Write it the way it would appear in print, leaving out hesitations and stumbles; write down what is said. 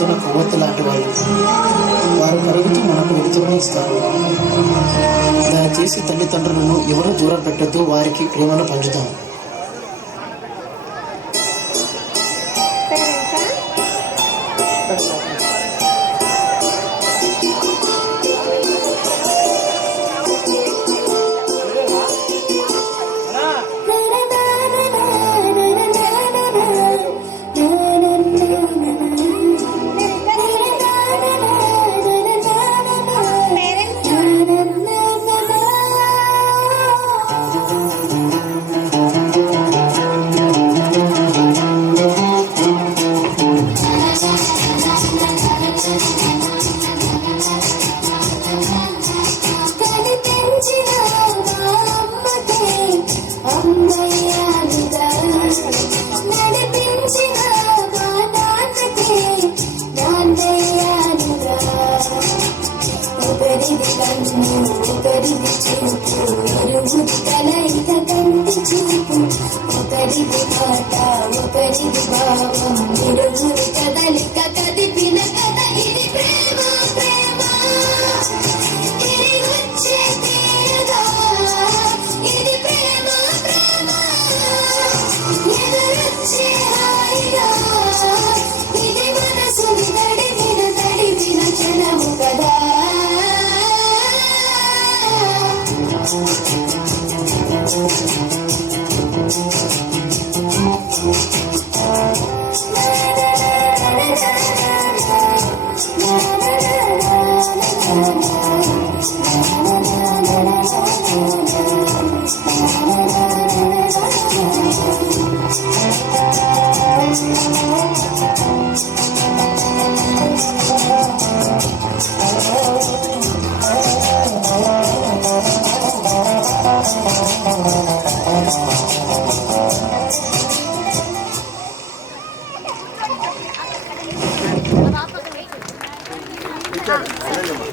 కొవ్వొత్తి లాంటి వాళ్ళు. వారు కరుగుతూ మనకు వెలుతురుని ఇస్తారు. దయచేసి తల్లిదండ్రులను ఎవరు దూరం పెట్టద్దు, వారికి ప్రేమను పంచుతాం. ఒకరిది మాట ఒకరిది భావం ఇరుగురి కదలిక కదిపిన కథ ఇది ప్రేమ ప్రేమ తిరిగొచ్చే తీరగా ఇది ప్రేమ ప్రేమ ఎదురొచ్చే హాయిగా ఇది మనసుని తడిపిన క్షణము కదా.